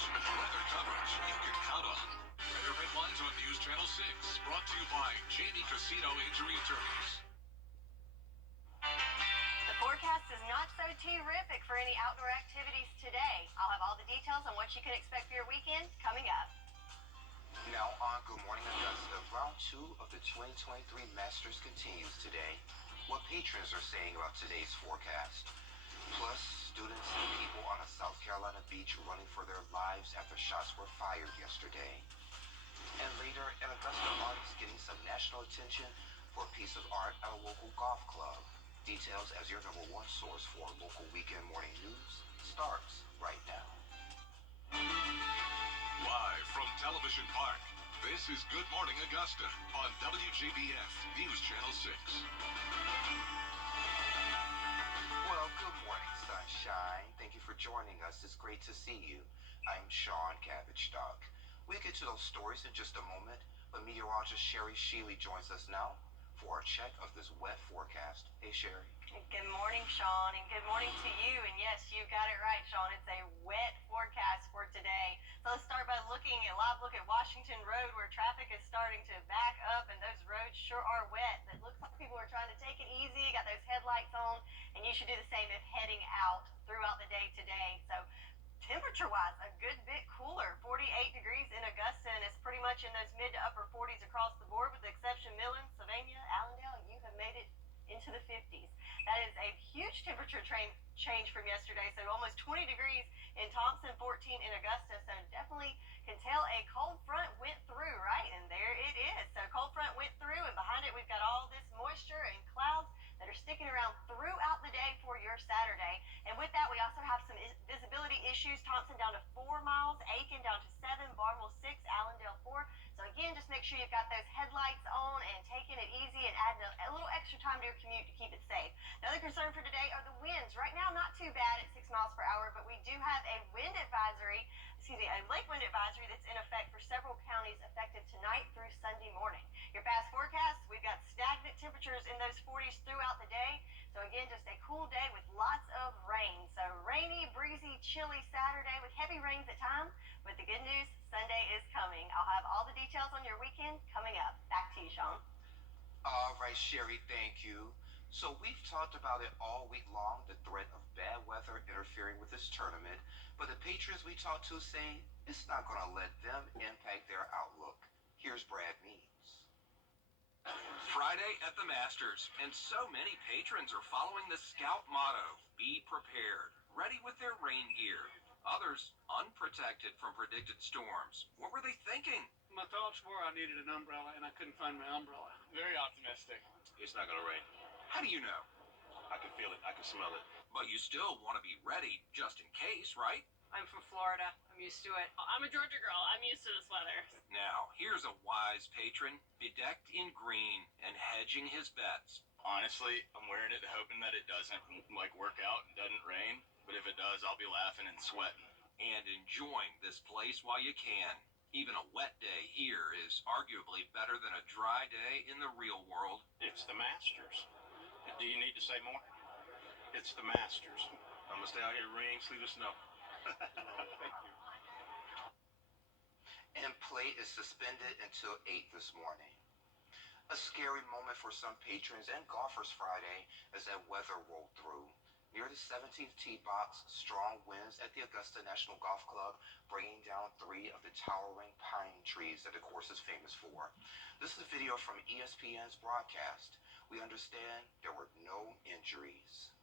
ultimate weather coverage you can count on. Weather headlines on News Channel 6, brought to you by Jamie Casino Injury Attorneys. The forecast is not so terrific for any outdoor activities today. I'll have all the details on what you can expect for your weekend coming up. Now on Good Morning Augusta, round 2 of the 2023 Masters continues today. What patrons are saying about today's forecast. Plus, students and people on a South Carolina beach running for their lives after shots were fired yesterday. And later, an Augusta artist getting some national attention for a piece of art at a local golf club. Details as your #1 source for local weekend morning news starts right now. Live from Television Park, this is Good Morning Augusta on Wjbf News Channel 6. Well, good morning, sunshine. Thank you for joining us. It's great to see you. I'm Sean Cabbage-Stock. We'll get to those stories in just a moment, but meteorologist Sherry Sheely joins us now for a check of this wet forecast. Hey, Sherry. Good morning, Sean, and good morning to you. And yes, you got it right, Sean. It's a wet forecast for today. So let's start by looking at live look at Washington Road, where traffic is starting to back up, and those roads sure are wet. It looks like people are trying to take it easy, got those headlights on, and you should do the same if heading out throughout the day today. So temperature-wise, a good bit cooler, 48 degrees in Augusta, and it's pretty much in those mid to upper 40s across the board, with the exception Millen, Sylvania, Allendale. You have made it into the 50s. That is a huge temperature change from yesterday. So almost 20 degrees in Thompson, 14 in Augusta. So definitely can tell a cold front went through, right? And there it is. So cold front went through, and behind it we've got all this moisture and clouds that are sticking around throughout the day for your Saturday. And with that, we also have some visibility issues. Thompson down to 4 miles, Aiken down to 7, Barnwell 6, Allendale 4. So again, just make sure you've got those headlights on and taking it easy and adding a little extra time to your commute to keep it safe. Another concern for today are the winds. Right now, not too bad at 6 miles per hour, but we do have a wind advisory, a lake wind advisory that's in effect for several counties effective tonight through Sunday morning. Your past forecast, we've got stagnant temperatures in those 40s throughout the day. So again, just a cool day with lots of rain. So rainy, breezy, chilly Saturday with heavy rains at times. But the good news, Sunday is coming. I'll have all the details on your weekend coming up. Back to you, Sean. All right, Sherry, thank you. So we've talked about it all week long, the threat of bad weather interfering with this tournament. But the patrons we talked to say it's not going to let them impact their outlook. Here's Brad Means. Friday at the Masters, and so many patrons are following the Scout motto, be prepared, ready with their rain gear. Others unprotected from predicted storms. What were they thinking? My thoughts were I needed an umbrella, and I couldn't find my umbrella. Very optimistic. It's not going to rain. How do you know? I can feel it. I can smell it. But you still want to be ready just in case, right? I'm from Florida. I'm used to it. I'm a Georgia girl. I'm used to this weather. Now, here's a wise patron, bedecked in green and hedging his bets. Honestly, I'm wearing it hoping that it doesn't, work out and doesn't rain. But if it does, I'll be laughing and sweating. And enjoying this place while you can. Even a wet day here is arguably better than a dry day in the real world. It's the Masters. Do you need to say more? It's the Masters. I'm going to stay out here rain, sleet, or snow. Thank you. And play is suspended until 8 this morning. A scary moment for some patrons and golfers Friday as that weather rolled through. Near the 17th tee box, strong winds at the Augusta National Golf Club bringing down 3 of the towering pine trees that the course is famous for. This is a video from ESPN's broadcast. We understand there were no injuries.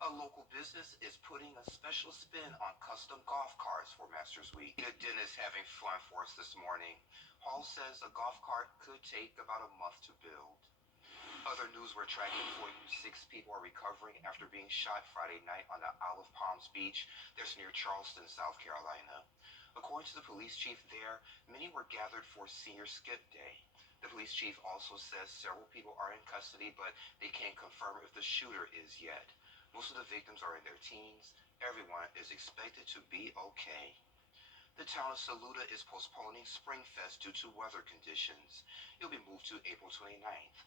A local business is putting a special spin on custom golf carts for Masters Week. The dentist having fun for us this morning. Hall says a golf cart could take about a month to build. Other news we're tracking for you, 6 people are recovering after being shot Friday night on the Isle of Palms beach. That's near Charleston, South Carolina. According to the police chief there, many were gathered for Senior Skip Day. The police chief also says several people are in custody, but they can't confirm if the shooter is yet. Most of the victims are in their teens. Everyone is expected to be okay. The town of Saluda is postponing Springfest due to weather conditions. It'll be moved to April 29th.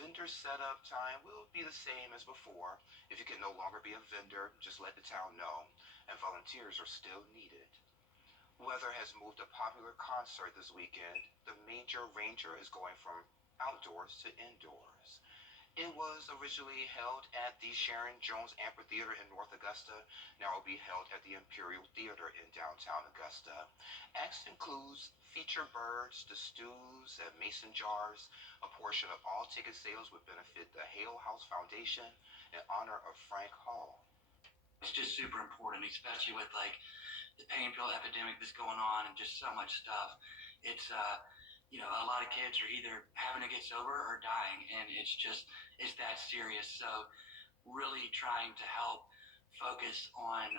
Vendor setup time will be the same as before. If you can no longer be a vendor, just let the town know. And volunteers are still needed. Weather has moved a popular concert this weekend. The Major Ranger is going from outdoors to indoors. It was originally held at the Sharon Jones Amphitheater in North Augusta. Now it will be held at the Imperial Theater in downtown Augusta. Acts includes feature birds, the stews, and mason jars. A portion of all ticket sales would benefit the Hale House Foundation in honor of Frank Hall. It's just super important, especially with like the pain pill epidemic that's going on and just so much stuff. It's a lot of kids are either having to get sober or dying, and it's that serious. So really trying to help focus on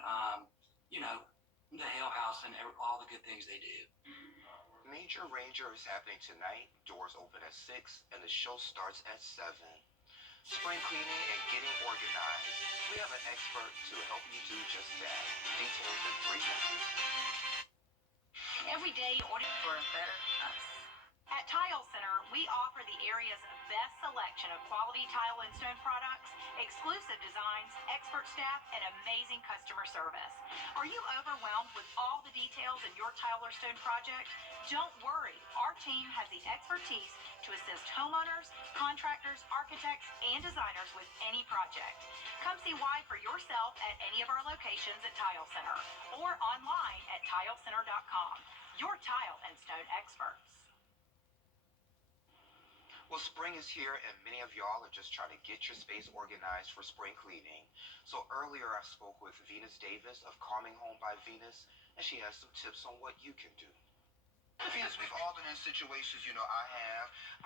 the Hale House and all the good things they do. Major Ranger is happening tonight. Doors open at 6 and the show starts at 7. Spring cleaning and getting organized. We have an expert to help you do just that. Details in 3 minutes. Every day, order for a better us. At Tile Center, we offer the area's best selection of quality tile and stone products, exclusive designs, expert staff, and amazing customer service. Are you overwhelmed with all the details in your tile or stone project? Don't worry. Our team has the expertise to assist homeowners, contractors, architects, and designers with any project. Come see why for yourself at any of our locations at Tile Center or online at tilecenter.com. Your tile and stone experts. Well, spring is here and many of y'all are just trying to get your space organized for spring cleaning. So earlier I spoke with Venus Davis of Calming Home by Venus, and she has some tips on what you can do. Venus, we've all been in situations,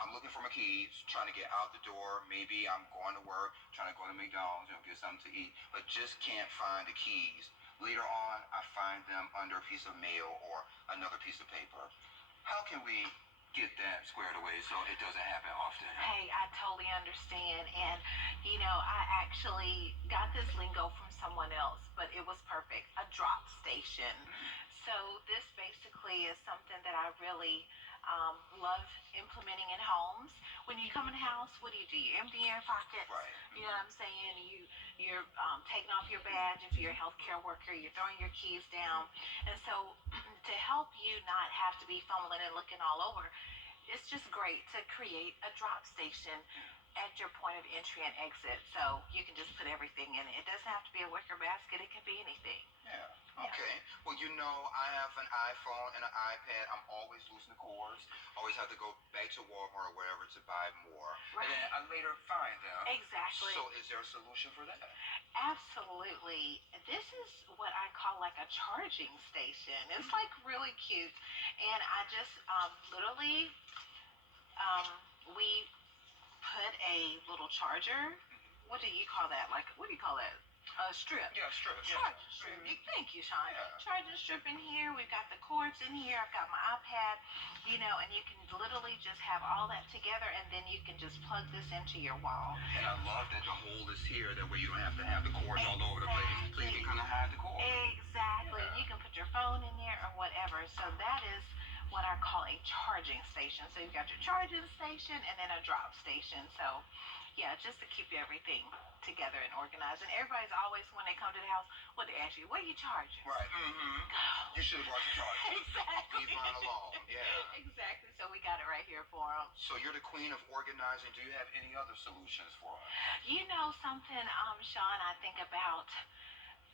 I'm looking for my keys, trying to get out the door. Maybe I'm going to work, trying to go to McDonald's, get something to eat, but just can't find the keys. Later on, I find them under a piece of mail or another piece of paper. How can we get that squared away so it doesn't happen often? Hey, I totally understand. And, I actually got this lingo from someone else, but it was perfect. A drop station. So this basically is something that I really love implementing in homes. When you come in the house, what do? You empty your pockets. Right. You know what I'm saying? You're taking off your badge if you're a healthcare worker. You're throwing your keys down. And so to help you not have to be fumbling and looking all over, it's just great to create a drop station at your point of entry and exit, so you can just put everything in it. It doesn't have to be a wicker basket. It can be anything. Yeah. Okay. Well, I have an iPhone and an iPad. I'm always losing the cords. Always have to go back to Walmart or wherever to buy more. Right. And then I later find them. Exactly. So is there a solution for that? Absolutely. This is what I call like a charging station. It's like really cute. And I just literally, we put a little charger. What do you call that? What do you call that? A strip. Yeah, strip. Charging strip. Thank you, Sean. Yeah. Charging strip in here. We've got the cords in here. I've got my iPad, and you can literally just have all that together, and then you can just plug this into your wall. And I love that the hole is here. That way you don't have to have the cords all over the place. So you can kind of hide the cord. Exactly. Yeah. You can put your phone in there or whatever. So that is what I call a charging station. So you've got your charging station and then a drop station. So yeah, just to keep everything together and organized. And everybody's always, when they come to the house, what they ask you, what are you charging? Right. Mm-hmm. You should have brought your charger. Exactly. Leave mine alone. Yeah. Exactly. So we got it right here for them. So you're the queen of organizing. Do you have any other solutions for us? You know something, Sean, I think about.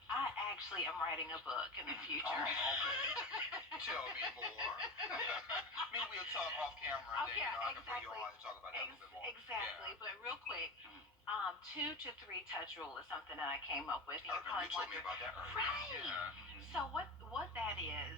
I actually am writing a book in the future. Oh, okay. Tell me more. Maybe we'll talk off camera and then I can bring you on and talk about that a little bit more. Exactly. Yeah. But real quick, 2 to 3 touch rule is something that I came up with. You told me about that earlier. Right. Yeah. So what that is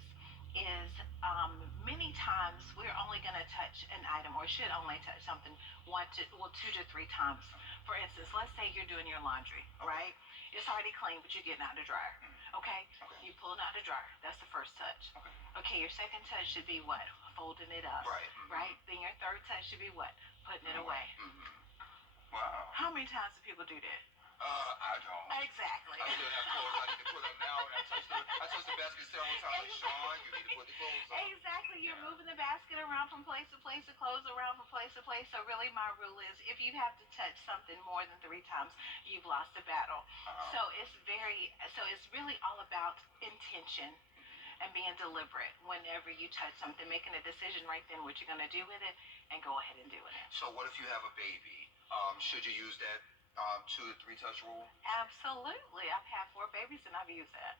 many times we're only going to touch an item or should only touch something 2 to 3 times. For instance, let's say you're doing your laundry, right? It's already clean, but you're getting out the dryer. Okay? You pull it out the dryer. That's the first touch. Okay, your second touch should be what? Folding it up. Right. Right? Then your third touch should be what? Putting it away. Wow. How many times do people do that? I don't. Exactly. I still have clothes I need to put up now. I touched the basket several times. Like, Sean, you need to put the clothes up. Exactly. You're moving the basket around from place to place, the clothes around from place to place. So really my rule is if you have to touch something more than 3 times, you've lost the battle. So it's really all about intention. and being deliberate whenever you touch something, making a decision right then what you're going to do with it, and go ahead and doing it. So what if you have a baby? Should you use that 2 to 3 touch rule? Absolutely. I've had 4 babies and I've used that.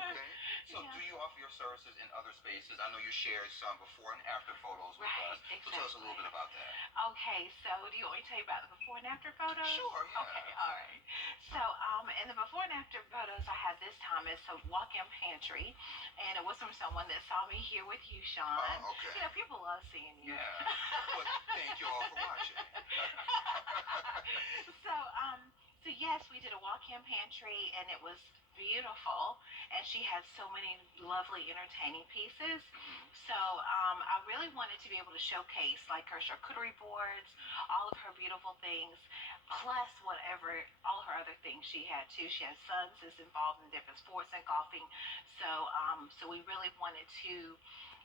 Okay. So Yeah. do you offer your services in other spaces? I know you shared some before and after photos with Right, us. So tell us a little bit about that. Okay, so do you want me to tell you about the before and after photos? Sure, yeah. Okay, all right. So, in the before and after photos I have this time, it's a walk-in pantry, and it was from someone that saw me here with you, Sean. Oh, okay. You know, people love seeing you. Yeah. Well, thank you all for watching. So yes, we did a walk-in pantry, and it was beautiful. And she had so many lovely, entertaining pieces. So I really wanted to be able to showcase like her charcuterie boards, all of her beautiful things, plus whatever all her other things she had too. She has sons that's involved in different sports and golfing. So we really wanted to,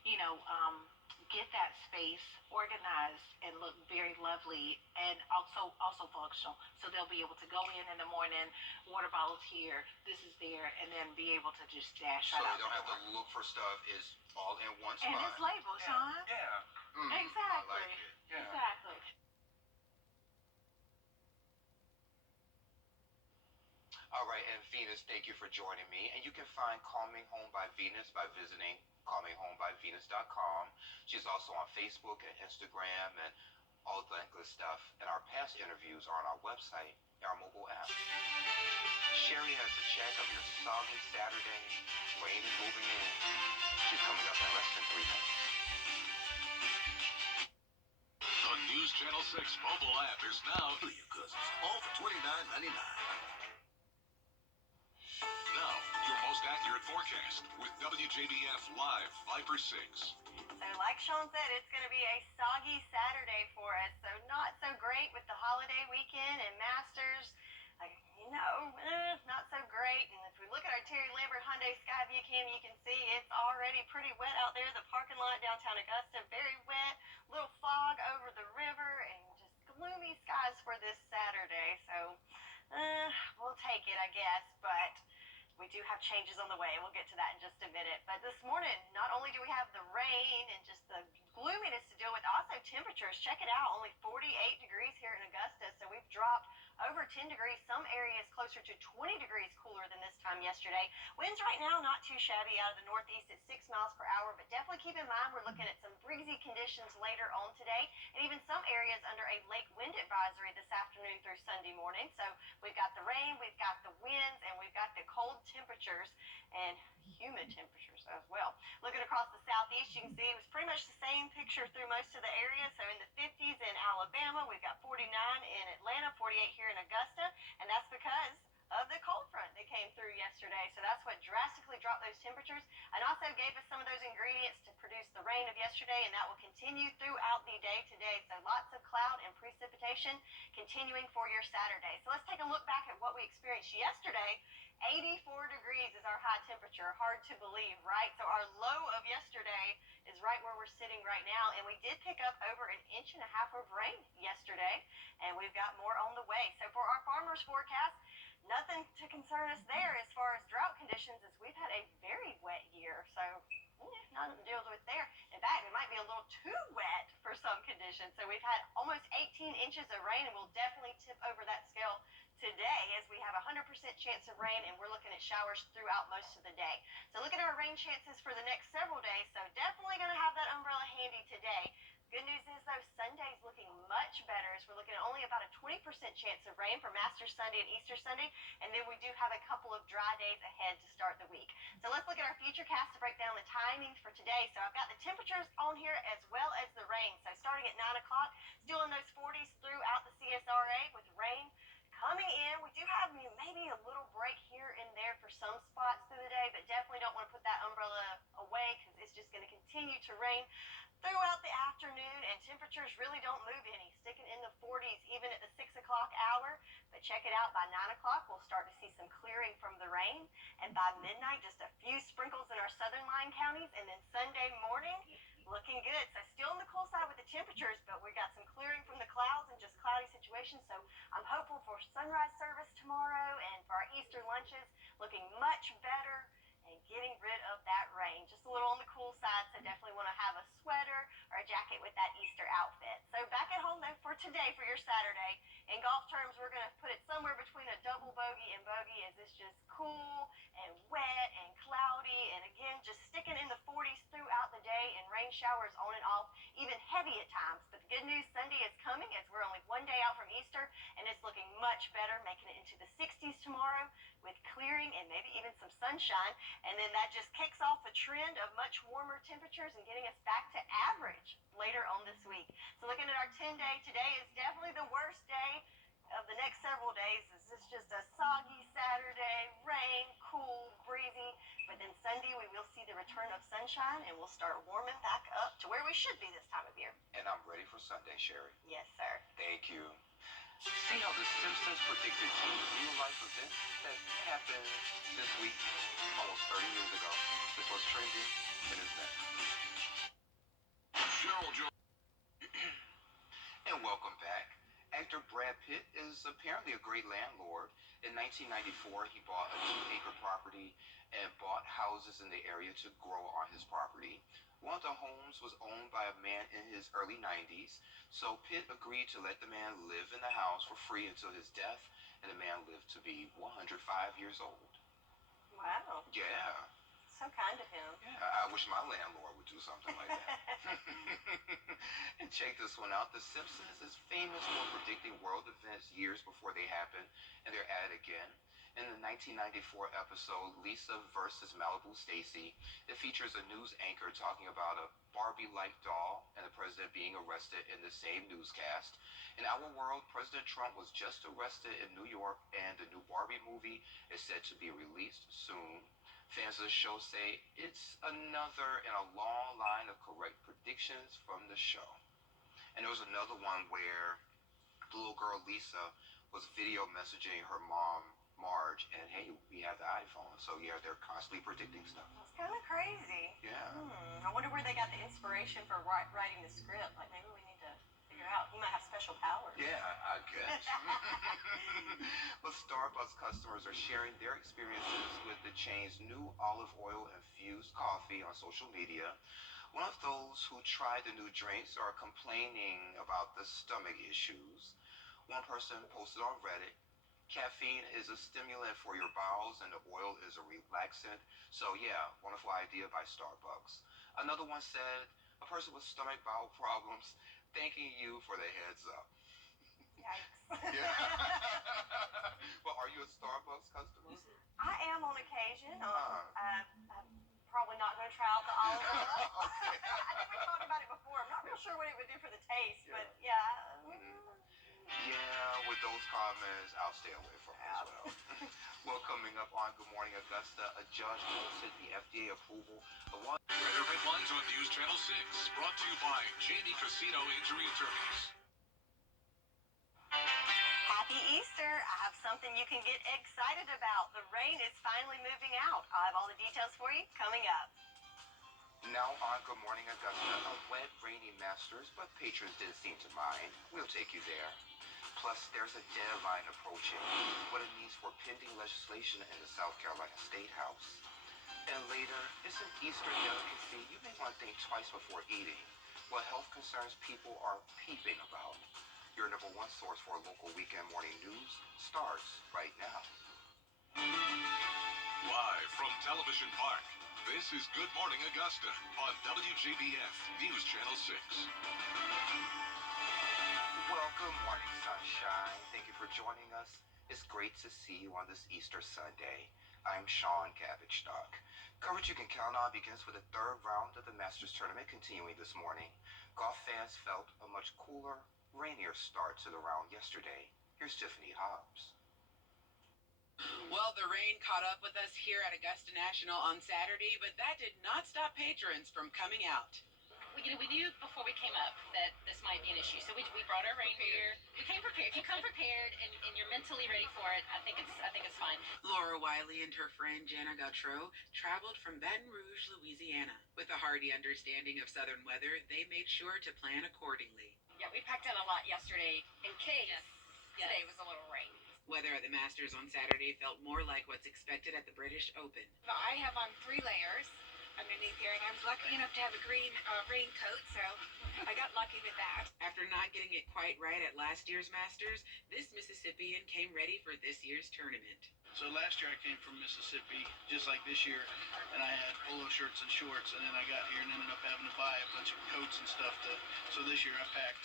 you know, get that space organized and look very lovely, and also functional. So they'll be able to go in the morning, water bottles here, this is there, and then be able to just dash So right you out don't the have door. to look for stuff. It's all in one spot. And it's labeled, Sean. Yeah. Exactly. I like it. Yeah. Exactly. All right, and Venus, thank you for joining me. And you can find Calming Home by Venus by visiting calminghomebyvenus.com. She's also on Facebook and Instagram and all that good stuff. And our past interviews are on our website and our mobile app. Sherry has a check of your soggy Saturday. Rain is moving in. She's coming up in less than 3 minutes. The News Channel 6 mobile app is now to you cousins, all for $29.99. Now, your most accurate forecast with WJBF Live Viper 6. So like Sean said, it's going to be a soggy Saturday for us. So not so great with the holiday weekend and Masters. Not so great. And if we look at our Terry Lambert Hyundai Skyview cam, you can see it's already pretty wet out there. The parking lot downtown Augusta, very wet. Little fog over the river and just gloomy skies for this Saturday. So we'll take it, I guess. But we do have changes on the way. We'll get to that in just a minute. But this morning, not only do we have the rain and just the gloominess to deal with, also temperatures. Check it out, only 48 degrees here in Augusta. So we've dropped over 10 degrees. Some areas closer to 20 degrees cooler than this time yesterday. Winds right now not too shabby out of the northeast at 6 miles per hour. But definitely keep in mind we're looking at some breezy conditions later on today. And even some areas under a lake wind advisory this afternoon through Sunday morning. So we've got the rain, we've got the winds, and we've got the cold temperatures and humid temperatures as well. Looking across the southeast, you can see it was pretty much the same picture through most of the area. So in the 50s in Alabama, we've got 49 in Atlanta, 48 here in Augusta, and that's because of the cold front that came through yesterday. So that's what drastically dropped those temperatures and also gave us some of those ingredients to produce the rain of yesterday, and that will continue throughout the day today. So lots of cloud and precipitation continuing for your Saturday. So let's take a look back at what we experienced yesterday. 84 degrees is our high temperature. Hard to believe, right? So our low of yesterday is right where we're sitting right now, and we did pick up over 1.5 inches of rain yesterday, and we've got more on the way. So for our farmers forecast, nothing to concern us there as far as drought conditions, as we've had a very wet year. So nothing to deal with there. In fact, it might be a little too wet for some conditions. So we've had almost 18 inches of rain, and we'll definitely tip over that scale today as we have a 100% chance of rain, and we're looking at showers throughout most of the day. So look at our rain chances for the next several days. So definitely going to have that umbrella handy today. Good news is, though, Sunday's looking much better as we're looking at only about a 20% chance of rain for Masters Sunday and Easter Sunday, and then we do have a couple of dry days ahead to start the week. So let's look at our futurecast to break down the timings for today. So I've got the temperatures on here as well as the rain. So starting at 9 o'clock, still in those 40s throughout the CSRA with rain coming in. We do have maybe a little break here and there for some spots through the day, but definitely don't want to put that umbrella away because it's just going to continue to rain throughout the afternoon, and temperatures really don't move any, sticking in the 40s even at the 6 o'clock hour. But check it out, by 9 o'clock we'll start to see some clearing from the rain, and by midnight just a few sprinkles in our southern line counties, and then Sunday morning looking good. So still on the cool side with the temperatures, but we got some clearing from the clouds and just cloudy situations. So I'm hopeful for sunrise service tomorrow and for our Easter lunches looking much better and getting rid of that rain. Just a little on the cool side, so definitely want to have a sweater or a jacket with that Easter outfit. So back at home though for today, for your Saturday, in golf terms, we're going to put it somewhere between a double bogey and bogey, as it's just cool and wet and cloudy, and again, just sticking in the 40s throughout the day, and rain showers on and off, even heavy at times. But the good news, Sunday is coming, as we're only one day out from Easter, and it's looking much better, making it into the 60s tomorrow with clearing and maybe even some sunshine. And then that just kicks off the trend of much warmer temperatures and getting us back to average later on this week. So looking at our 10-day, today is definitely the worst day of the next several days. This is just a soggy Saturday, rain, cool, breezy. But then Sunday we will see the return of sunshine, and we'll start warming back up to where we should be this time of year. And I'm ready for Sunday, Sherry. Yes, sir. Thank you. See how The Simpsons predicted two real-life events that happened this week, almost 30 years ago. This was trending, and it's next. Cheryl Jones. And welcome back. Actor Brad Pitt is apparently a great landlord. In 1994, he bought a 2-acre property and bought houses in the area to grow on his property. One of the homes was owned by a man in his early 90s, so Pitt agreed to let the man live in the house for free until his death, and the man lived to be 105 years old. Wow. Yeah. So kind of him. Yeah, I wish my landlord would do something like that. And check this one out. The Simpsons is famous for predicting world events years before they happen, and they're at it again. In the 1994 episode, Lisa versus Malibu Stacy, it features a news anchor talking about a Barbie-like doll and the president being arrested in the same newscast. In our world, President Trump was just arrested in New York, and the new Barbie movie is said to be released soon. Fans of the show say it's another in a long line of correct predictions from the show. And there was another one where the little girl Lisa was video messaging her mom Marge, and hey, we have the iPhone, so yeah, they're constantly predicting stuff. That's kind of crazy. Yeah. I wonder where they got the inspiration for writing the script. Like, maybe we need to figure out. He might have special powers. Yeah, I guess. Well, Starbucks customers are sharing their experiences with the chain's new olive oil infused coffee on social media. One of those who tried the new drinks are complaining about the stomach issues. One person posted on Reddit, caffeine is a stimulant for your bowels and the oil is a relaxant. So yeah, wonderful idea by Starbucks. Another one said, a person with stomach bowel problems thanking you for the heads up. Yikes. Yeah. Well, are you a Starbucks customer? I am on occasion. I'm probably not going to try out the olive oil. Okay. I think we talked about it before. I'm not real sure what it would do for the taste, Yeah. but yeah. Yeah, with those comments, I'll stay away from it as well. Well, coming up on Good Morning Augusta, a judge posted the FDA approval of one. Weather headlines on News Channel 6, brought to you by Jamie Casino Injury Attorneys. Happy Easter. I have something you can get excited about. The rain is finally moving out. I'll have all the details for you coming up. Now on Good Morning Augusta, a wet, rainy Masters, but patrons didn't seem to mind. We'll take you there. Plus, there's a deadline approaching, what it means for pending legislation in the South Carolina State House. And later, it's an Easter delicacy you may want to think twice before eating. What health concerns people are peeping about. Your number one source for local weekend morning news starts right now. Live from Television Park, this is Good Morning Augusta on WJBF News Channel 6. Well, good morning, sunshine. Thank you for joining us. It's great to see you on this Easter Sunday. I'm Sean Cabbage-Stock. Coverage you can count on begins with the third round of the Masters Tournament continuing this morning. Golf fans felt a much cooler, rainier start to the round yesterday. Here's Tiffany Hobbs. Well, the rain caught up with us here at Augusta National on Saturday, but that did not stop patrons from coming out. We knew before we came up that this might be an issue, so we brought our rain gear. We came prepared. If you come prepared and you're mentally ready for it, I think it's fine. Laura Wiley and her friend Jana Gautreau traveled from Baton Rouge, Louisiana. With a hearty understanding of southern weather, they made sure to plan accordingly. Yeah, we packed out a lot yesterday in case today was a little rain. Weather at the Masters on Saturday felt more like what's expected at the British Open. I have on 3 layers underneath here, and I was lucky enough to have a green raincoat, so I got lucky with that. After not getting it quite right at last year's Masters, this Mississippian came ready for this year's tournament. So last year I came from Mississippi, just like this year, and I had polo shirts and shorts, and then I got here and ended up having to buy a bunch of coats and stuff. So this year I packed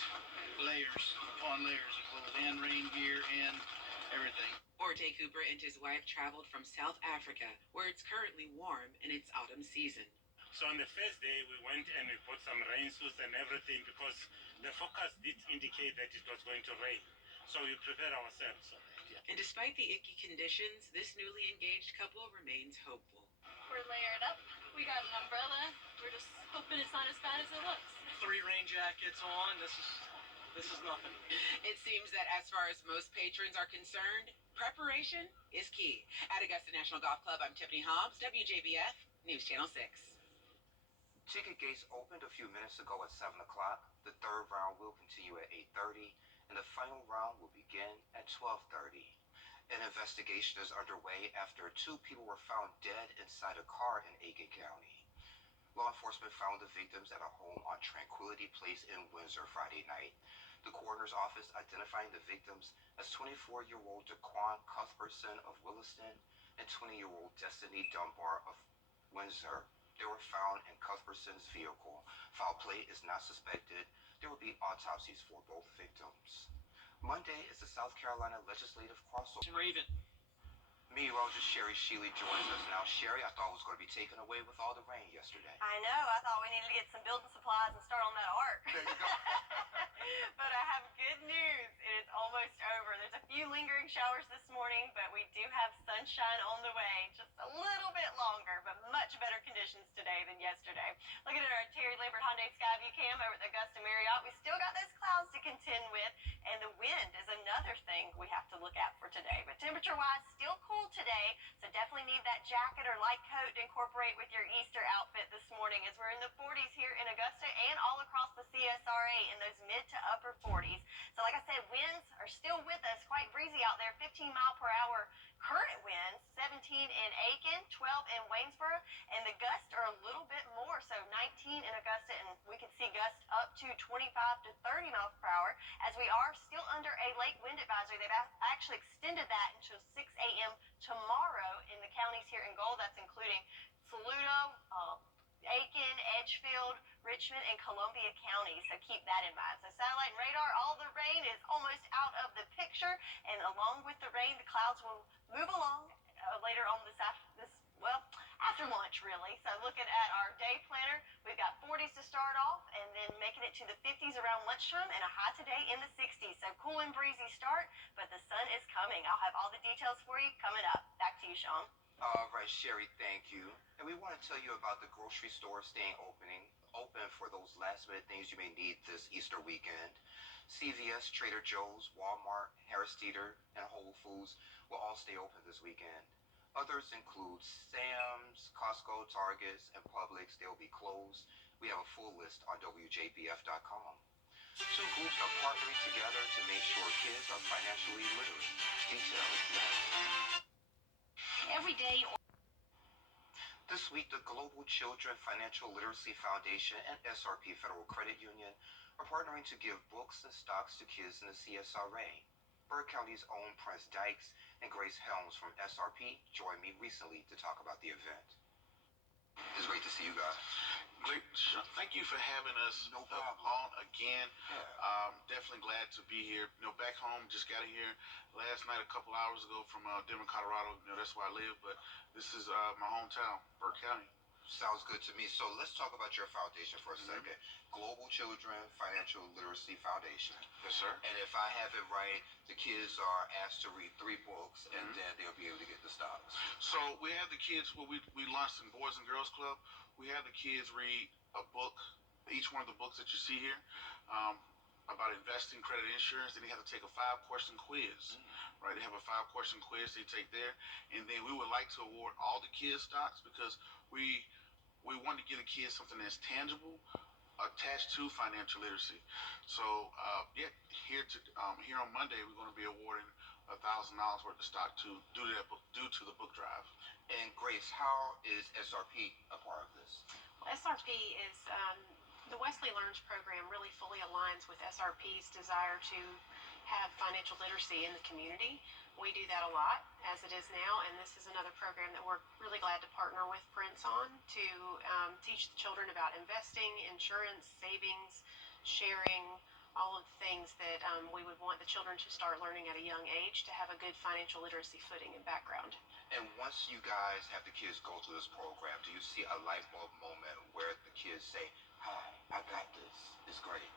layers upon layers of clothes and rain gear and everything. Orte Cooper and his wife traveled from South Africa, where it's currently warm in its autumn season. So on the first day, we went and we bought some rain suits and everything because the forecast did indicate that it was going to rain. So we prepared ourselves. And despite the icky conditions, this newly engaged couple remains hopeful. We're layered up. We got an umbrella. We're just hoping it's not as bad as it looks. 3 rain jackets on. This is nothing. It seems that as far as most patrons are concerned, preparation is key. At Augusta National Golf Club, I'm Tiffany Hobbs, WJBF, News Channel 6. Ticket gates opened a few minutes ago at 7 o'clock. The third round will continue at 8:30, and the final round will begin at 12:30. An investigation is underway after 2 people were found dead inside a car in Aiken County. Law enforcement found the victims at a home on Tranquility Place in Windsor Friday night. The coroner's office identifying the victims as 24-year-old Daquan Cuthbertson of Williston and 20-year-old Destiny Dunbar of Windsor. They were found in Cuthbertson's vehicle. Foul play is not suspected. There will be autopsies for both victims. Monday is the South Carolina Legislative Crossover. Raven. Meteorologist Sherry Sheely joins us now. Sherry, I thought it was going to be taken away with all the rain yesterday. I know. I thought we needed to get some building supplies and start on that arc. There you go. But I have good news. It is almost over. There's a few lingering showers this morning, but we do have sunshine on the way. Just a little bit longer, but much better conditions today than yesterday. Looking at our Terry Lambert Hyundai Skyview cam over at the Augusta Marriott, we still got those clouds to contend with, and the wind is another thing we have to look at for today. But temperature-wise, still cool today, so definitely need that jacket or light coat to incorporate with your Easter outfit this morning, as we're in the 40s here in Augusta and all across the CSRA in those mid to upper 40s. So like I said, winds are still with us, quite breezy out there, 15-mile-per-hour current winds, 17 in Aiken, 12 in Waynesboro, and the gusts are a little bit more, so 19 in Augusta, and we can see gusts up to 25 to 30 miles per hour, as we are still under a lake wind advisory. They've actually extended that until 6 a.m. tomorrow in the counties here in Gold. That's including Saludo, Aiken, Edgefield, Richmond, and Columbia counties, so keep that in mind. So satellite and radar, all the rain is almost out of the picture, and along with the rain, the clouds will move along later on after lunch, really. So looking at our day planner, we've got 40s to start off, and then making it to the 50s around lunchtime, and a high today in the 60s. So cool and breezy start, but the sun is coming. I'll have all the details for you coming up. Back to you, Sean. All right, Sherry, thank you. And we want to tell you about the grocery store staying open for those last-minute things you may need this Easter weekend. CVS, Trader Joe's, Walmart, Harris Teeter, and Whole Foods will all stay open this weekend. Others include Sam's, Costco, Targets, and Publix. They'll be closed. We have a full list on WJBF.com. 2 groups are partnering together to make sure kids are financially literate. Details next. Every day. This week, the Global Children Financial Literacy Foundation and SRP Federal Credit Union are partnering to give books and stocks to kids in the CSRA. Burke County's own Prince Dykes and Grace Helms from SRP joined me recently to talk about the event. It's great to see you guys. Great. Thank you for having us No problem. on again. Yeah. Definitely glad to be here. Back home, just got here last night, a couple hours ago from Denver, Colorado. That's where I live, but this is my hometown, Burke County. Sounds good to me. So let's talk about your foundation for a second. Global Children Financial Literacy Foundation. Yes, sir. And if I have it right, the kids are asked to read 3 books, and then they'll be able to get the stocks. So we have the kids, we launched in Boys and Girls Club. We have the kids read a book, each one of the books that you see here, about investing, credit, insurance. Then they have to take a 5-question quiz, right? They have a 5-question quiz they take there. And then we would like to award all the kids stocks because we want to give the kids something that's tangible, attached to financial literacy. So, here on Monday, we're going to be awarding $1,000 worth of stock too, due to the book drive. And Grace, how is SRP a part of this? Well, SRP is the Wesley Learns program really fully aligns with SRP's desire to have financial literacy in the community. We do that a lot as it is now, and this is another program that we're really glad to partner with Prince on to teach the children about investing, insurance, savings, sharing, all of the things that we would want the children to start learning at a young age to have a good financial literacy footing and background. And once you guys have the kids go through this program, do you see a light bulb moment where the kids say, "Hi, I got this. It's great"?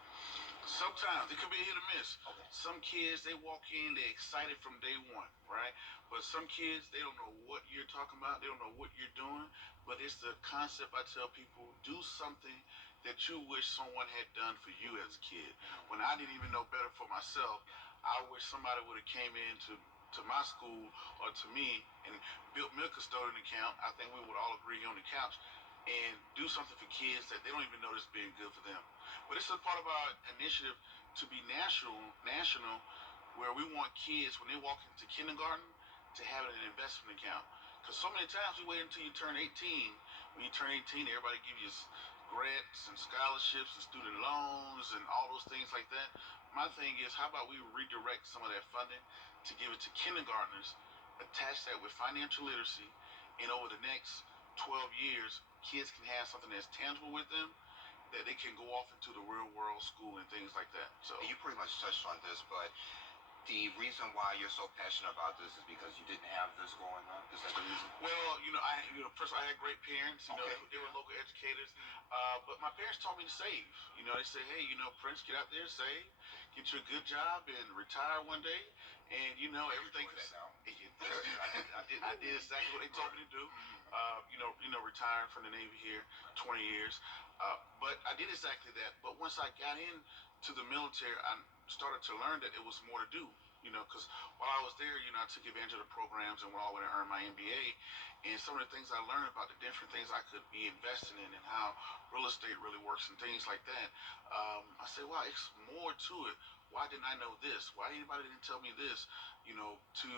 Sometimes it could be a hit or miss. Okay. Some kids, they walk in, they're excited from day one, right? But some kids, they don't know what you're talking about. They don't know what you're doing. But it's the concept I tell people, do something that you wish someone had done for you as a kid. When I didn't even know better for myself, I wish somebody would have came into my school or to me and built me a custodian account. I think we would all agree on the couch and do something for kids that they don't even know is being good for them. But it's a part of our initiative to be national, where we want kids when they walk into kindergarten to have an investment account. Because so many times we wait until you turn 18. When you turn 18, everybody gives you grants and scholarships and student loans and all those things like that. My thing is, how about we redirect some of that funding to give it to kindergartners, attach that with financial literacy, and over the next 12 years, kids can have something that's tangible with them that they can go off into the real world school and things like that. So And you pretty much touched on this, but the reason why you're so passionate about this is because you didn't have this growing up. Is that the reason? well, first of all, I had great parents. Okay. They were local educators. But my parents taught me to save. They say, hey, Prince, get out there, save, get you a good job, and retire one day. And everything. I did exactly what they told me to do. Retiring from the Navy here, 20 years. But I did exactly that. But once I got into the military, I started to learn that it was more to do. Because while I was there, I took advantage of the programs and went all the way to earn my MBA. And some of the things I learned about the different things I could be investing in and how real estate really works and things like that, I said, wow, it's more to it. Why didn't I know this? Why anybody didn't tell me this? To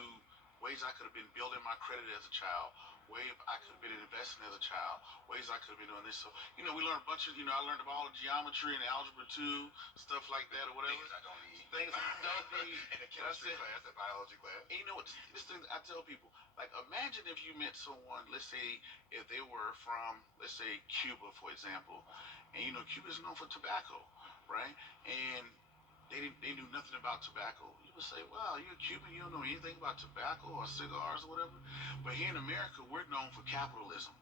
ways I could have been building my credit as a child, ways I could have been investing as a child, ways I could have been doing this. So, we learned a bunch of, I learned about all the geometry and algebra 2, stuff like that or whatever. Things I don't need. Things I don't need. In the chemistry class, the biology class. And you know what? This thing I tell people, like, imagine if you met someone, let's say, if they were from, let's say, Cuba, for example, and Cuba's known for tobacco, right? And they knew nothing about tobacco. You would say, wow, you're a Cuban, you don't know anything about tobacco or cigars or whatever. But here in America, we're known for capitalism,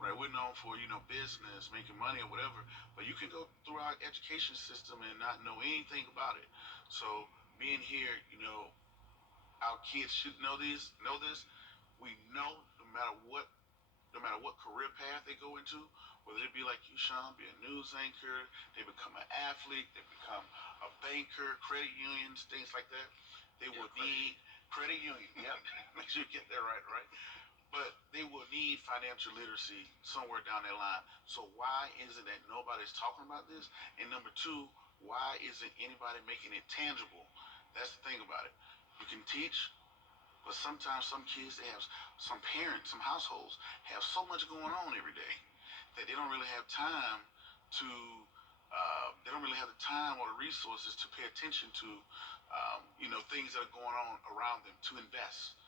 right? We're known for, business, making money or whatever. But you can go through our education system and not know anything about it. So being here, our kids should know this. We know no matter what career path they go into, whether it be like you, Sean, be a news anchor, they become an athlete, they become a banker, credit unions, things like that, they will need credit union. Yep, make sure you get that right? But they will need financial literacy somewhere down that line. So why is it that nobody's talking about this? And number two, why isn't anybody making it tangible? That's the thing about it. You can teach, but sometimes some kids, some parents, some households have so much going on every day that they don't really have time to, they don't really have the time or the resources to pay attention to, things that are going on around them to invest.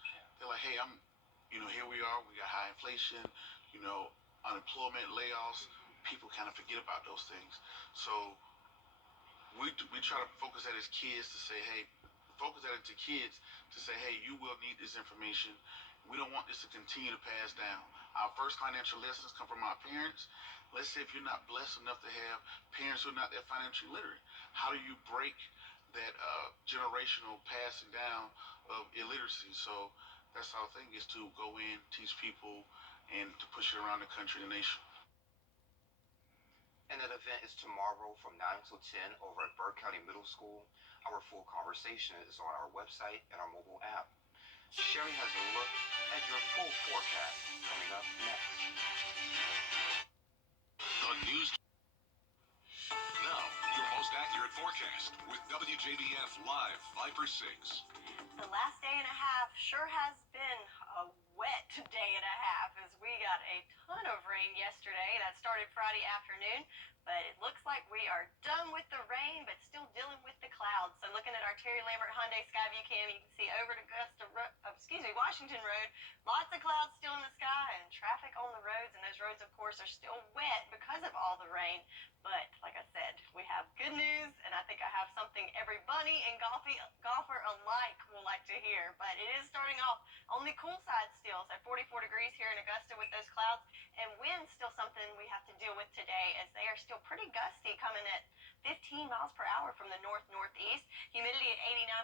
They're like, hey, here we are, we got high inflation, unemployment, layoffs. People kind of forget about those things. So we try to focus that as kids to say, hey, focus that into kids to say, hey, you will need this information. We don't want this to continue to pass down. Our first financial lessons come from our parents. Let's say if you're not blessed enough to have parents who are not that financially literate, how do you break that generational passing down of illiteracy? So that's our thing, is to go in, teach people, and to push it around the country and the nation. And that event is tomorrow from 9 till 10 over at Burke County Middle School. Our full conversation is on our website and our mobile app. Sherry has a look at your full forecast coming up next. The news. Now, your most accurate forecast with WJBF Live 5 for 6. The last day and a sure has been a wet day and a half as we got a ton of rain yesterday. That started Friday afternoon, but it looks like we are done with the rain, but still dealing with the clouds. So looking at our Terry Lambert Hyundai Skyview cam, you can see over to Washington Road, lots of clouds still in the sky and traffic on the roads, and those roads, of course, are still wet because of all the rain. But like I said, we have good news, and I think I have something every bunny and golfer alike will like to hear. But it is starting off on the cool side still, so 44 degrees here in Augusta with those clouds, and wind's still something we have to deal with today as they are still pretty gusty, coming at 15 miles per hour from the north-northeast. Humidity at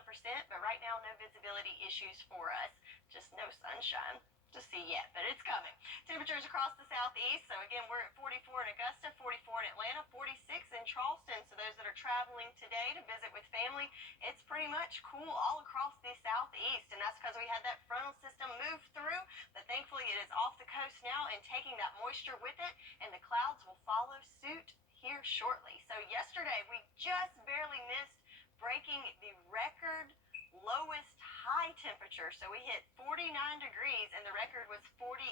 89%, but right now no visibility issues for us. Just no sunshine to see yet, but it's coming. Temperatures across the southeast. So again, we're at 44 in Augusta, 44 in Atlanta, 46 in Charleston. So those that are traveling today to visit with family, it's pretty much cool all across the southeast, and that's because we had that frontal system move through, but thankfully it is off the coast now and taking that moisture with it, and the clouds will follow suit here shortly. So yesterday we just barely missed breaking the record lowest high temperature. So we hit 49 degrees and the record was 48,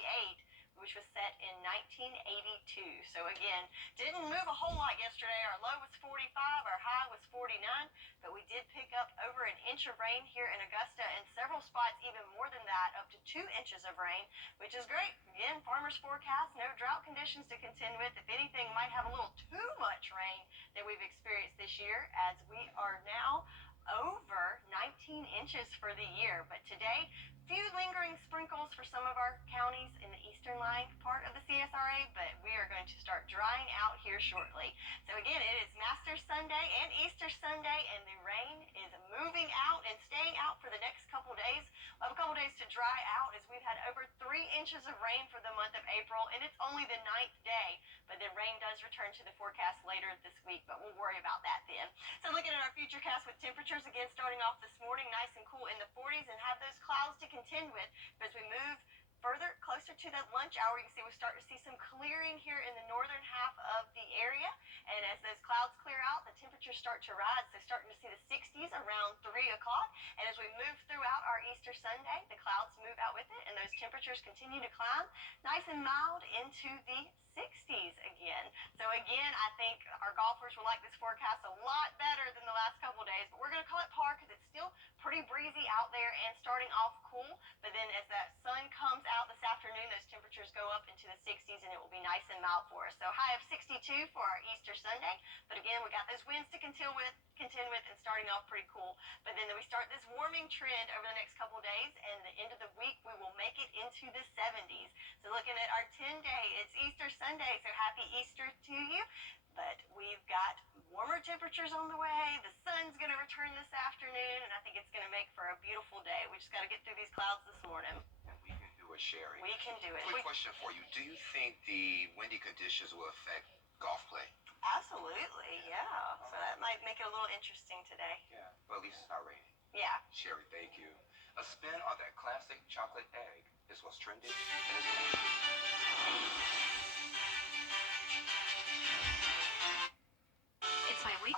which was set in 1982. So again, didn't move a whole lot yesterday. Our low was 45, our high was 49, but we did pick up over an inch of rain here in Augusta, and several spots even more than that, up to 2 inches of rain, which is great. Again, farmers forecast no drought conditions to contend with. If anything, might have a little too much rain that we've experienced this year, as we are now over 19 inches for the year. But today, few lingering sprinkles for some of our counties in the eastern lying part of the CSRA, but we are going to start drying out here shortly. So again, it is Master Sunday and Easter Sunday, and the rain is moving out and staying out for the next couple days. We'll have a couple days to dry out, as we've had over 3 inches of rain for the month of April, and it's only the 9th day. But then rain does return to the forecast later this week, but we'll worry about that then. So looking at our futurecast with temperatures, again starting off this morning nice and cool in the 40s, and have those clouds to contend with. But as we move further closer to that lunch hour, you can see we start to see some clearing here in the northern half of the area, and as those clouds clear out, the temperatures start to rise. So starting to see the 60s around 3 o'clock, and as we move throughout our Easter Sunday, the clouds move out with it, and those temperatures continue to climb nice and mild into the 60s again. So again, I think our golfers will like this forecast a lot better than the last couple of days, but we're going to call it par because it's still pretty breezy out there and starting off cool. But then as that sun comes out this afternoon, those temperatures go up into the 60s, and it will be nice and mild for us. So high of 62 for our Easter Sunday. But again, we got those winds to contend with, and starting off pretty cool. But then we start this warming trend over the next couple of days, and the end of the week we will make it into the 70s. So looking at our 10-day, it's Easter Sunday, so happy Easter to you. But we've got warmer temperatures on the way. The sun's going to return this afternoon, and I think it's going to make for a beautiful day. We just got to get through these clouds this morning. And we can do it, Sherry. We can do it. Quick question for you. Do you think the windy conditions will affect golf play? Absolutely, yeah. So that might make it a little interesting today. Yeah, but at least it's not raining. Yeah. Sherry, thank you. A spin on that classic chocolate egg is what's trending and is amazing. It's my week.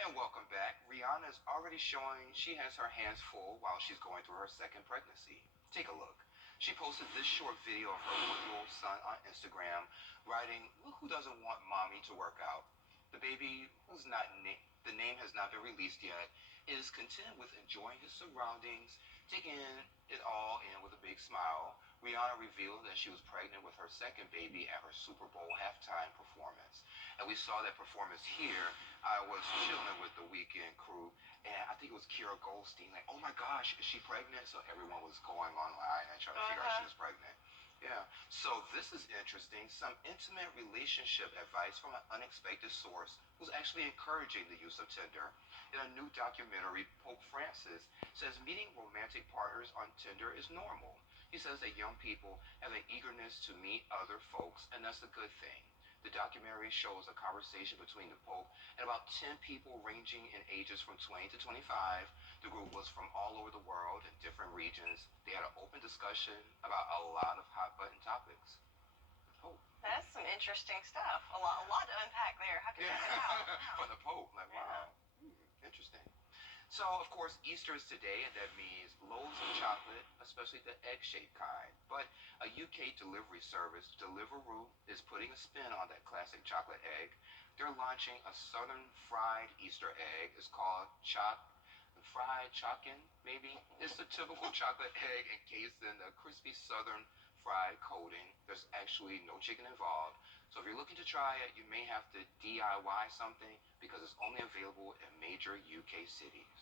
And welcome back. Rihanna is already showing she has her hands full while she's going through her second pregnancy. Take a look. She posted this short video of her 1-year-old son on Instagram, writing, "Look who doesn't want mommy to work out." The baby, the name has not been released yet, is content with enjoying his surroundings, taking it all in with a big smile. Rihanna revealed that she was pregnant with her second baby at her Super Bowl halftime performance. And we saw that performance here. I was chilling with the Weekend crew, and I think it was Kira Goldstein, like, "Oh my gosh, is she pregnant?" So everyone was going online and trying to figure out she was pregnant. Yeah. So this is interesting. Some intimate relationship advice from an unexpected source was actually encouraging the use of Tinder. In a new documentary, Pope Francis says meeting romantic partners on Tinder is normal. He says that young people have an eagerness to meet other folks, and that's a good thing. The documentary shows a conversation between the Pope and about 10 people ranging in ages from 20 to 25. The group was from all over the world in different regions. They had an open discussion about a lot of hot-button topics. Oh. That's some interesting stuff. A lot to unpack there. Have to check it out. From the Pope. Like, wow. Interesting. So, of course, Easter is today, and that means loaves of chocolate, especially the egg-shaped kind. But a UK delivery service, Deliveroo, is putting a spin on that classic chocolate egg. They're launching a southern fried Easter egg. It's called fried chocolate, maybe. It's a typical chocolate egg encased in a crispy southern fried coating. There's actually no chicken involved. So if you're looking to try it, you may have to DIY something because it's only available in major UK cities.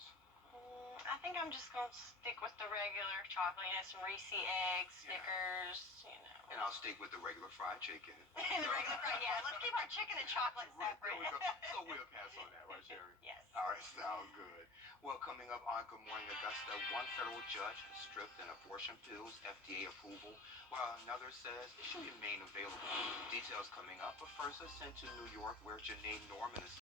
I think I'm just gonna stick with the regular chocolate, some Reese eggs, Snickers. And I'll stick with the regular fried chicken. And the regular fried, yeah. Let's keep our chicken and chocolate Right, separate. there we go. So we'll pass on that, right, Sherry? Yes. All right, sounds good. Well, coming up on Good Morning Augusta, one federal judge has stripped an abortion pill's FDA approval, while another says it should remain available. Details coming up, but first let's send to New York, where Janae Norman is